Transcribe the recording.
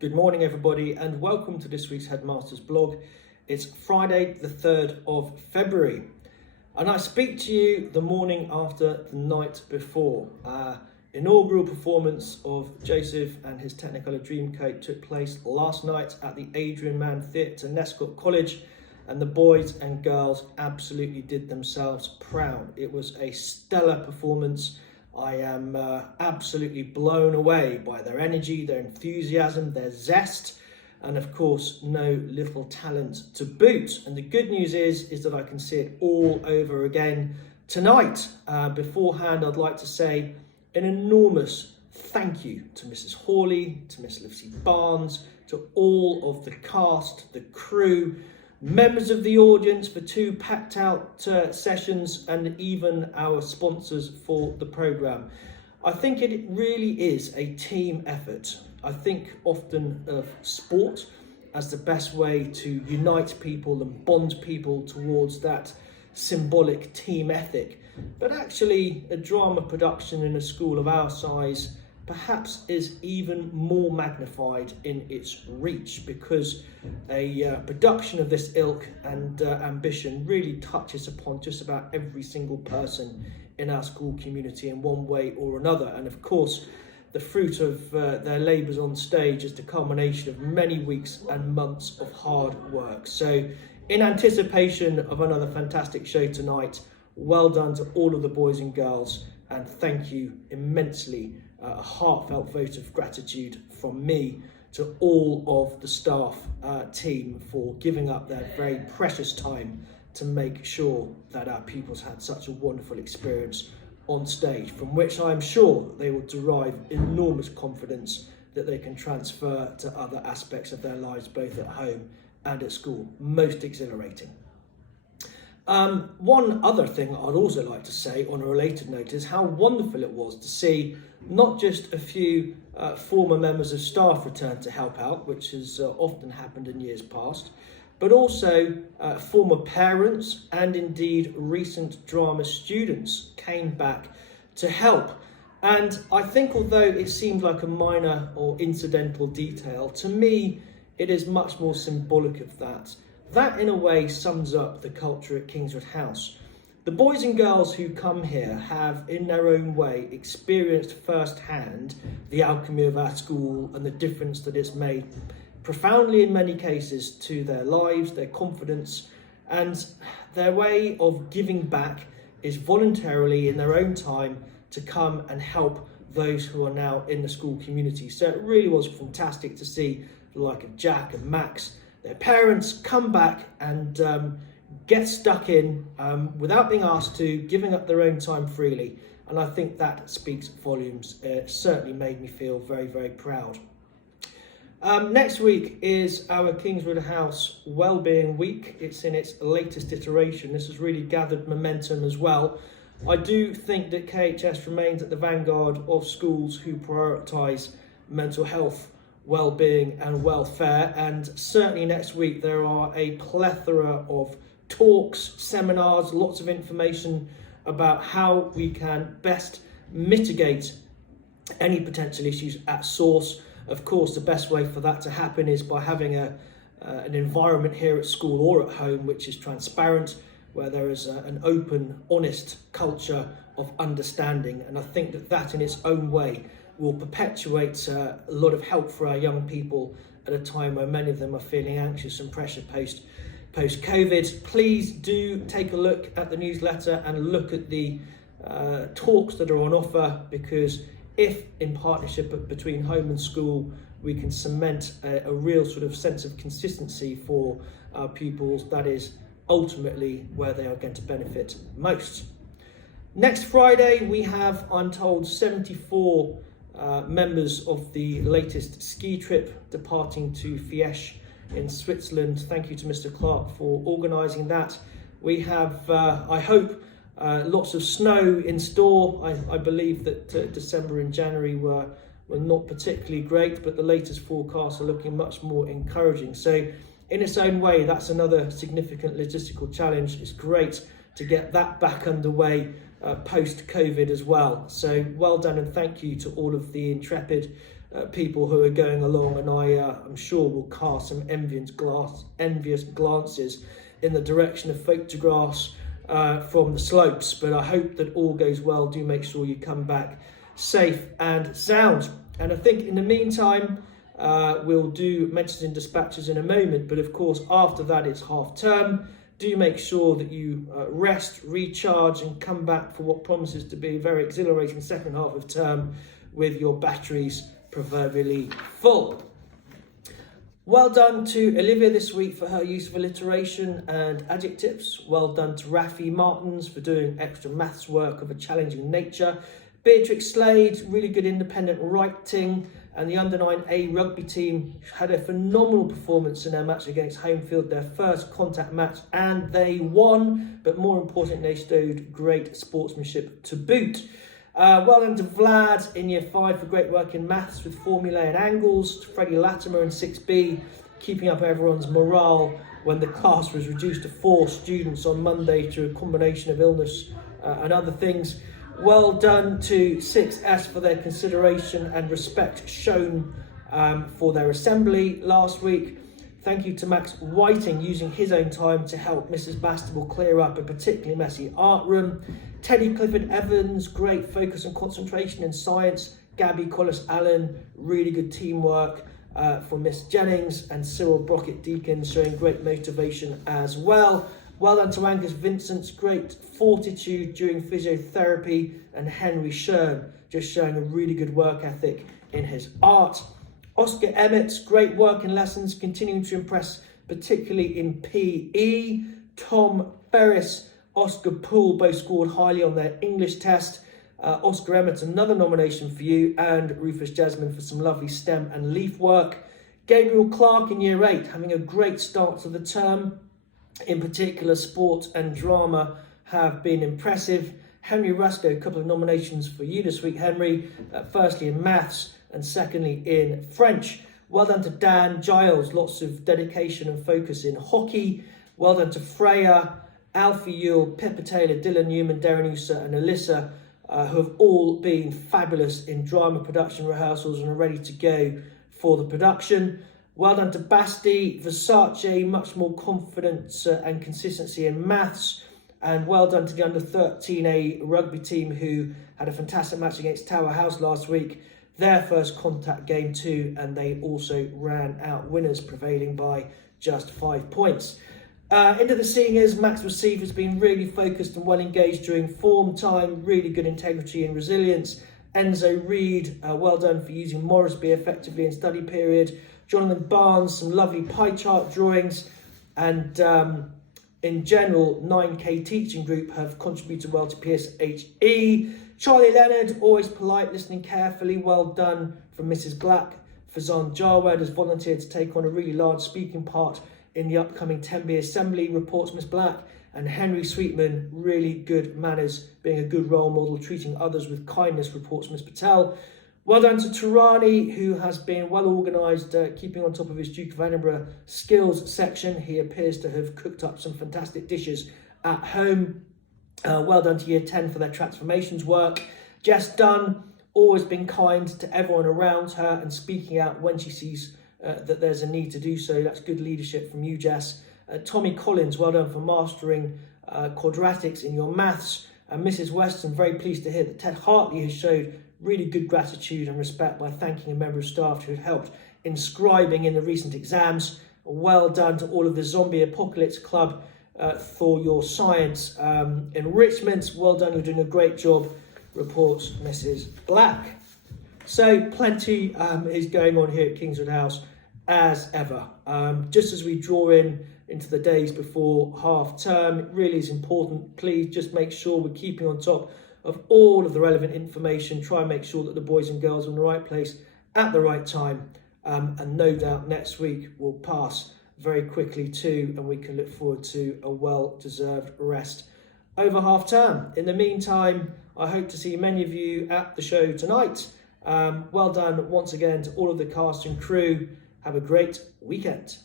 Good morning, everybody, and welcome to this week's Headmaster's blog. It's Friday, the 3rd of February, and I speak to you the morning after the night before. Inaugural performance of Joseph and his Technicolor Dreamcoat took place last night at the HMN Theatre, Nescott College, and the boys and girls absolutely did themselves proud. It was a stellar performance. I am absolutely blown away by their energy, their enthusiasm, their zest, and of course, no little talent to boot. And the good news is that I can see it all over again tonight. Beforehand, I'd like to say an enormous thank you to Mrs. Hawley, to Miss Lucy Barnes, to all of the cast, the crew, members of the audience for two packed out sessions, and even our sponsors for the programme. I think it really is a team effort. I think often of sport as the best way to unite people and bond people towards that symbolic team ethic. But actually, a drama production in a school of our size perhaps is even more magnified in its reach, because a production of this ilk and ambition really touches upon just about every single person in our school community in one way or another. And of course, the fruit of their labours on stage is the culmination of many weeks and months of hard work. So in anticipation of another fantastic show tonight, well done to all of the boys and girls, and thank you immensely. A heartfelt vote of gratitude from me to all of the staff team for giving up their very precious time to make sure that our pupils had such a wonderful experience on stage, from which I'm sure they will derive enormous confidence that they can transfer to other aspects of their lives, both at home and at school. Most exhilarating. One other thing I'd also like to say on a related note is how wonderful it was to see not just a few former members of staff return to help out, which has often happened in years past, but also former parents and indeed recent drama students came back to help. And I think although it seems like a minor or incidental detail, to me it is much more symbolic of that. That in a way sums up the culture at Kingswood House. The boys and girls who come here have in their own way experienced firsthand the alchemy of our school and the difference that it's made profoundly in many cases to their lives, their confidence, and their way of giving back is voluntarily in their own time to come and help those who are now in the school community. So it really was fantastic to see the like of Jack and Max, their parents, come back and get stuck in without being asked to, giving up their own time freely. And I think that speaks volumes. It certainly made me feel very, very proud. Next week is our Kingswood House Wellbeing Week. It's in its latest iteration. This has really gathered momentum as well. I do think that KHS remains at the vanguard of schools who prioritise mental health, well-being and welfare, and certainly next week there are a plethora of talks, seminars, lots of information about how we can best mitigate any potential issues at source. Of course, the best way for that to happen is by having an environment here at school or at home which is transparent, where there is an open, honest culture of understanding. And I think that in its own way will perpetuate a lot of help for our young people at a time where many of them are feeling anxious and pressure post-COVID. Please do take a look at the newsletter and look at the talks that are on offer, because if in partnership between home and school we can cement a real sort of sense of consistency for our pupils, that is ultimately where they are going to benefit most. Next Friday we have, I'm told, 74 members of the latest ski trip departing to Fieschi in Switzerland. Thank you to Mr. Clark for organising that. We have, I hope, lots of snow in store. I believe that December and January were not particularly great, but the latest forecasts are looking much more encouraging. So in its own way, that's another significant logistical challenge. It's great to get that back underway post-COVID as well. So well done, and thank you to all of the intrepid people who are going along, and I'm sure will cast some envious glances in the direction of photographs from the slopes. But I hope that all goes well. Do make sure you come back safe and sound. And I think in the meantime, we'll do mentions and dispatches in a moment, but of course after that it's half term. Do make sure that you rest, recharge, and come back for what promises to be a very exhilarating second half of term with your batteries proverbially full. Well done to Olivia this week for her use of alliteration and adjectives. Well done to Rafi Martins for doing extra maths work of a challenging nature. Beatrix Slade, really good independent writing. And the under-9A rugby team had a phenomenal performance in their match against Homefield, their first contact match, and they won. But more importantly, they showed great sportsmanship to boot. Well done to Vlad in Year 5 for great work in maths with formulae and angles. To Freddie Latimer in 6B, keeping up everyone's morale when the class was reduced to 4 students on Monday through a combination of illness and other things. Well done to 6S for their consideration and respect shown for their assembly last week. Thank you to Max Whiting using his own time to help Mrs. Bastable clear up a particularly messy art room. Teddy Clifford Evans, great focus and concentration in science. Gabby Collis-Allen, really good teamwork for Miss Jennings. And Cyril Brockett-Deacon showing great motivation as well. Well done to Angus Vincent's great fortitude during physiotherapy, and Henry Shern just showing a really good work ethic in his art. Oscar Emmett's great work in lessons, continuing to impress, particularly in PE. Tom Ferris, Oscar Poole both scored highly on their English test. Oscar Emmett, another nomination for you, and Rufus Jasmine for some lovely stem and leaf work. Gabriel Clark in Year 8, having a great start to the term. In particular, sport and drama have been impressive. Henry Rusco, a couple of nominations for you this week, Henry. Firstly in maths and secondly in French. Well done to Dan Giles, lots of dedication and focus in hockey. Well done to Freya, Alfie Yule, Pippa Taylor, Dylan Newman, Darren Usa and Alyssa, who have all been fabulous in drama production rehearsals and are ready to go for the production. Well done to Basti, Versace, much more confidence and consistency in maths. And well done to the under-13A rugby team who had a fantastic match against Tower House last week. Their first contact game too, and they also ran out winners, prevailing by just 5 points. Into the seniors, Max Receive has been really focused and well engaged during form time, really good integrity and resilience. Enzo Reed, well done for using Morrisby effectively in study period. Jonathan Barnes, some lovely pie chart drawings, and in general, 9K teaching group have contributed well to PSHE. Charlie Leonard, always polite, listening carefully, well done from Mrs. Black. Fazan Jarwad has volunteered to take on a really large speaking part in the upcoming Tenby Assembly, reports Miss Black. And Henry Sweetman, really good manners, being a good role model, treating others with kindness, reports Miss Patel. Well done to Turani, who has been well organised, keeping on top of his Duke of Edinburgh skills section. He appears to have cooked up some fantastic dishes at home. Well done to Year 10 for their transformations work. Jess Dunn, always been kind to everyone around her and speaking out when she sees that there's a need to do so. That's good leadership from you, Jess. Tommy Collins, well done for mastering quadratics in your maths. And Mrs. Weston, very pleased to hear that Ted Hartley has showed really good gratitude and respect by thanking a member of staff who had helped in scribing in the recent exams. Well done to all of the Zombie Apocalypse Club for your science enrichments. Well done, you're doing a great job, reports Mrs. Black. So plenty is going on here at Kingswood House as ever. Just as we draw into the days before half term, it really is important. Please just make sure we're keeping on top of all of the relevant information. Try and make sure that the boys and girls are in the right place at the right time. And no doubt next week will pass very quickly too, and we can look forward to a well-deserved rest over half term. In the meantime, I hope to see many of you at the show tonight. Well done once again to all of the cast and crew. Have a great weekend.